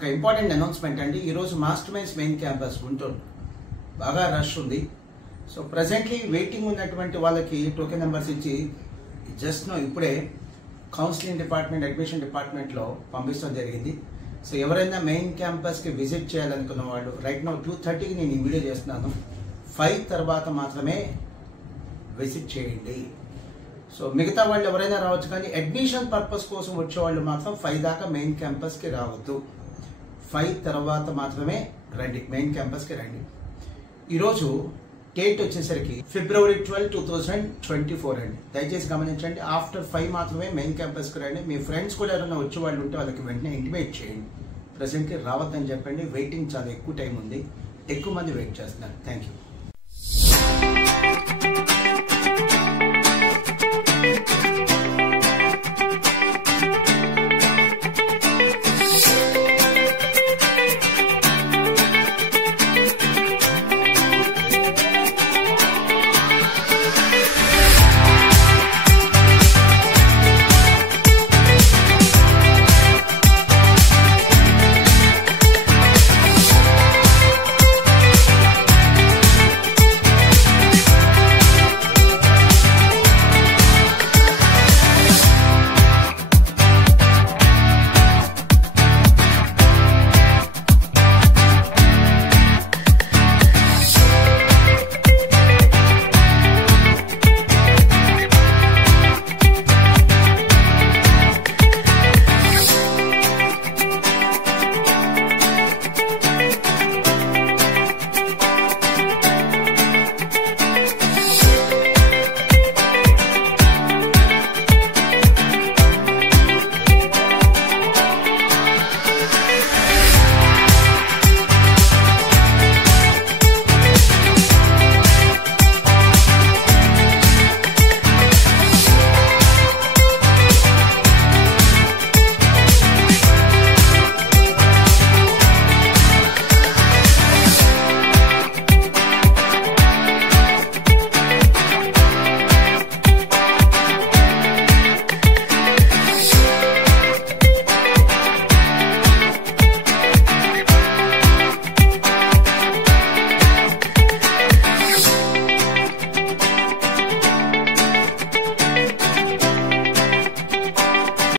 ఒక important announcement అండి. ఈరోజు master minds main campus Guntur బాగా రష్ ఉంది. సో ప్రజెంట్లీ వెయిటింగ్ ఉన్నటువంటి వాళ్ళకి టోకెన్ నెంబర్స్ ఇచ్చి ఇప్పుడే కౌన్సిలింగ్ డిపార్ట్మెంట్, అడ్మిషన్ డిపార్ట్మెంట్లో పంపించడం జరిగింది. సో ఎవరైనా మెయిన్ క్యాంపస్కి విజిట్ చేయాలనుకున్న వాళ్ళు రైట్ నౌ 2:30కి నేను ఈ వీడియో చేస్తున్నాను. 5 తర్వాత మాత్రమే విజిట్ చేయండి. సో మిగతా వాళ్ళు ఎవరైనా రావచ్చు, కానీ అడ్మిషన్ పర్పస్ కోసం వచ్చేవాళ్ళు మాత్రం 5 దాకా మెయిన్ క్యాంపస్కి రావద్దు. 5 తర్వాత మాత్రమే రండి, మెయిన్ క్యాంపస్కి రండి. ఈరోజు డేట్ వచ్చేసరికి February 12, 2024 అండి. దయచేసి గమనించండి, ఆఫ్టర్ 5 మాత్రమే మెయిన్ క్యాంపస్కి రండి. మీ ఫ్రెండ్స్ కూడా ఎవరైనా వచ్చే వాళ్ళు ఉంటే వాళ్ళకి వెంటనే ఇంటిమేట్ చేయండి. ప్రజెంట్కి రావద్దని చెప్పండి. వెయిటింగ్ చాలా ఎక్కువ టైం ఉంది, ఎక్కువ మంది వెయిట్ చేస్తున్నారు. Thank you.